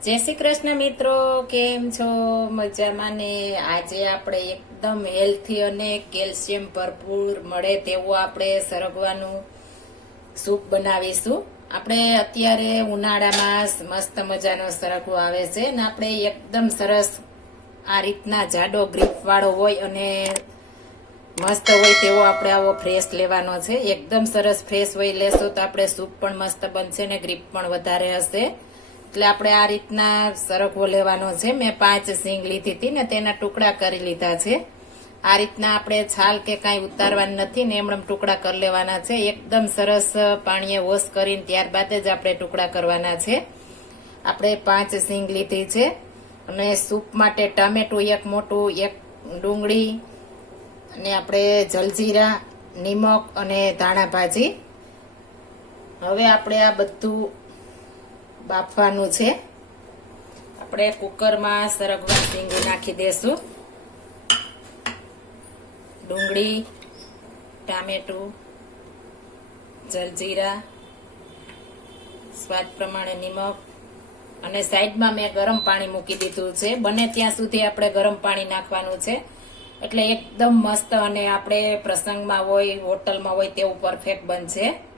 જય શ્રી કૃષ્ણ મિત્રો, કેમ છો? મજામાં ને? આજે આપણે એકદમ હેલ્થી અને કેલ્શિયમ ભરપૂર મળે તેવું આપણે સરગવાનું સૂપ બનાવીશું. આપણે અત્યારે ઉનાળામાં મસ્ત મજાનો સરગવો આવે છે ને આપણે એકદમ સરસ આ રીતના જાડો ગ્રીપવાળો હોય અને મસ્ત હોય તેવો આપણે આવો ફ્રેશ લેવાનો છે. એકદમ સરસ ફ્રેશ હોય લેશો તો આપણે સૂપ પણ મસ્ત બનશે ને ગ્રીપ પણ વધારે હશે. એટલે આપણે આ રીતના સરગવો લેવાનો છે. મેં પાંચ સિંગ લીધી હતી ને તેના ટુકડા કરી લીધા છે. આ રીતના આપણે છાલ કે કાંઈ ઉતારવાની નથી ને એમણે ટુકડા કરી લેવાના છે. એકદમ સરસ પાણીએ વોશ કરીને ત્યારબાદ જ આપણે ટુકડા કરવાના છે. આપણે પાંચ સિંગ લીધી છે. અને સૂપ માટે ટામેટું એક મોટું, એક ડુંગળી અને આપણે જલજીરા, નિમક અને ધાણા ભાજી હવે આપણે આ બધું બાફવાનું છે. આપણે કુકરમાં સરગવા ટીંગી નાખી દેશું. ડુંગળી, ટામેટું, જલજીરા, સ્વાદ પ્રમાણે નિમક, અને સાઈડમાં મેં ગરમ પાણી મૂકી દીધું છે. બને ત્યાં સુધી આપણે ગરમ પાણી નાખવાનું છે. એટલે એકદમ મસ્ત અને આપણે પ્રસંગમાં હોય, હોટલમાં હોય તેવું પરફેક્ટ બનશે.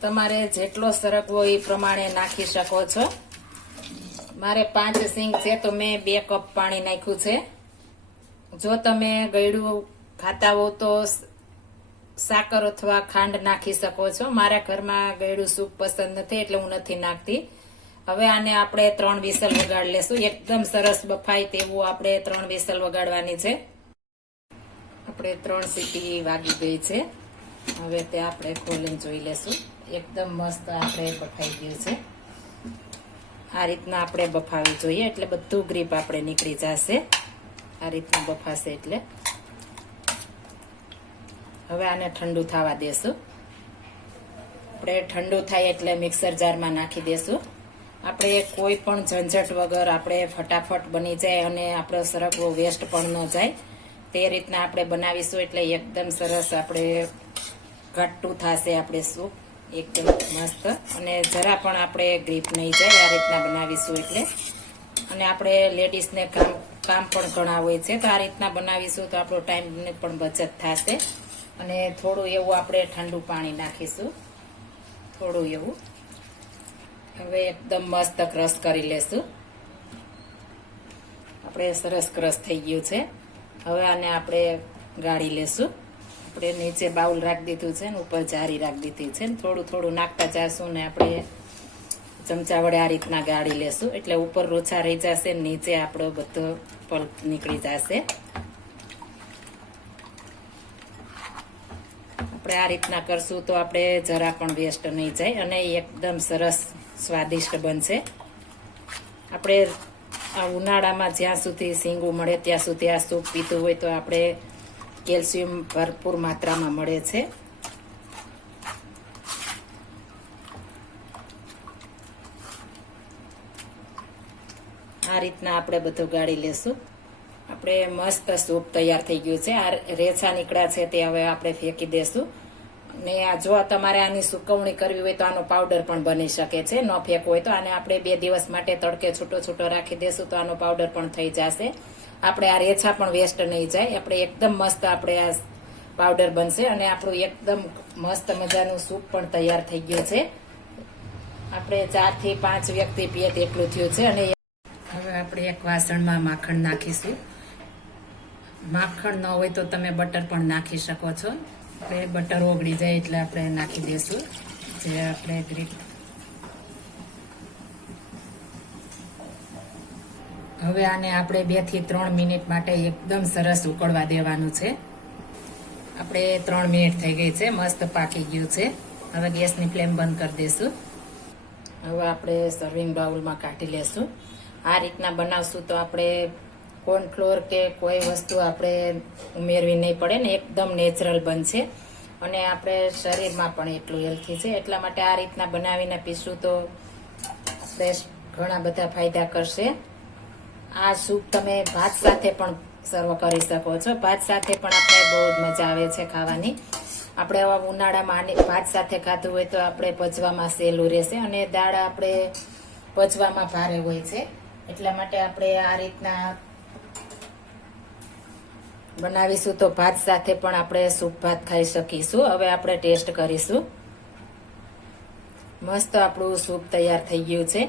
તમારે જેટલો સરગવો એ પ્રમાણે નાખી શકો છો. મારે પાંચ સિંગ છે તો મેં બે કપ પાણી નાખ્યું છે. જો તમે ગળ્યું ખાતા હો તો સાકર અથવા ખાંડ નાખી શકો છો. મારા ઘરમાં ગળ્યું સૂપ પસંદ નથી એટલે હું નથી નાખતી. હવે આને આપણે ત્રણ વિસલ વગાડી લેશું. એકદમ સરસ બફાય તેવું આપણે ત્રણ વિસલ વગાડવાની છે. આપણે ત્રણ સીટી વાગી ગઈ છે. હવે તે આપણે ખોલીને જોઈ લેશું. એકદમ મસ્ત આપણે બફાઈ ગયું છે. આ રીતના આપણે બફાવી જોઈએ એટલે બધું ગ્રીપ આપણે નીકળી જશે. આ રીતનું બફાશે એટલે. હવે આને ઠંડુ થવા દેશું. આપણે ઠંડુ થાય એટલે મિક્સર જારમાં નાખી દેશું. આપણે કોઈ પણ ઝંઝટ વગર આપણે ફટાફટ બની જાય અને આપણો સરગવો વેસ્ટ પણ ન જાય. તે રીતના આપણે બનાવીશું એટલે એકદમ સરસ આપણે ઘાટું થશે આપણે સૂપ. એકદમ મસ્ત. અને જરા પણ આપણે ગ્રીપ નહીં જાય, આ રીતના બનાવીશું એટલે. અને આપણે લેડીઝને કામ કામ પણ ઘણા હોય છે, તો આ રીતના બનાવીશું તો આપણો ટાઈમને પણ બચત થશે. અને થોડું એવું આપણે ઠંડુ પાણી નાખીશું. થોડું એવું. હવે એકદમ મસ્ત ક્રશ કરી લેશું. આપણે સરસ ક્રશ થઈ ગયું છે. હવે આને આપણે ગાળી લેશું. આપણે નીચે બાઉલ રાખી દીધું છે ને, ઉપર જારી રાખી દીધી છે ને, થોડું થોડું નાખતા જાશું ને આપણે ચમચા વડે આ રીતના ગાળી લેશું. એટલે ઉપર રોછા રહી જશે નીચે આપણો બધો પલ્પ નીકળી જશે. આપણે આ રીતના કરશું તો આપણે જરા પણ વેસ્ટ નહીં જાય અને એકદમ સરસ સ્વાદિષ્ટ બનશે. આપણે આ ઉનાળામાં જ્યાં સુધી સીંગું મળે ત્યાં સુધી આ સૂપ પીતું હોય તો આપણે કેલ્શિયમ ભરપૂર માત્રામાં મળે છે. આ રીતના આપણે બધું ગાળી લેશું. આપણે મસ્ત સૂપ તૈયાર થઈ ગયું છે. આ રેછા નીકળ્યા છે તે હવે આપણે ફેંકી દેશું. ને આ જો તમારે આની સુકવણી કરવી હોય તો આનો પાવડર પણ બની શકે છે. ન ફેંકવો હોય તો આને આપણે બે દિવસ માટે તડકે છૂટો છૂટો રાખી દેશું તો આનો પાવડર પણ થઈ જશે. આપણે આ રેછા પણ વેસ્ટ નહીં જાય. આપણે એકદમ મસ્ત આપણે આ પાવડર બનશે અને આપણું એકદમ મસ્ત મજાનું સૂપ પણ તૈયાર થઈ ગયું છે. આપણે ચારથી પાંચ વ્યક્તિ પીએ એટલું થયું છે અને હવે આપણે એક વાસણમાં માખણ નાખીશું. માખણ ન હોય તો તમે બટર પણ નાખી શકો છો. આપણે બટર ઓગળી જાય એટલે આપણે નાખી દઈશું જે આપણે ગ્રીપ હવે આને આપણે બેથી ત્રણ મિનિટ માટે એકદમ સરસ ઉકળવા દેવાનું છે. આપણે ત્રણ મિનિટ થઈ ગઈ છે, મસ્ત પાકી ગયું છે. હવે ગેસની ફ્લેમ બંધ કરી દઈશું. હવે આપણે સર્વિંગ બાઉલમાં કાઢી લેશું. આ રીતના બનાવશું તો આપણે કોર્નફ્લોર કે કોઈ વસ્તુ આપણે ઉમેરવી નહીં પડે ને, એકદમ નેચરલ બનશે. અને આપણે શરીરમાં પણ એટલું હેલ્થી છે. એટલા માટે આ રીતના બનાવીને પીશું તો ફ્રેશ ઘણા બધા ફાયદા કરશે. આ સૂપ તમે ભાત સાથે પણ સર્વ કરી શકો છો. ભાત સાથે પણ આપણે બહુ જ મજા આવે છે ખાવાની. આપણે ઉનાળામાં ભાત સાથે ખાધું હોય તો આપણે પચવામાં સહેલું રહેશે અને દાળ આપણે પચવામાં ભારે હોય છે. એટલા માટે આપણે આ રીતના બનાવીશું તો ભાત સાથે પણ આપણે સૂપ ભાત ખાઈ શકીશું. હવે આપણે ટેસ્ટ કરીશું. મસ્ત આપણું સૂપ તૈયાર થઈ ગયું છે.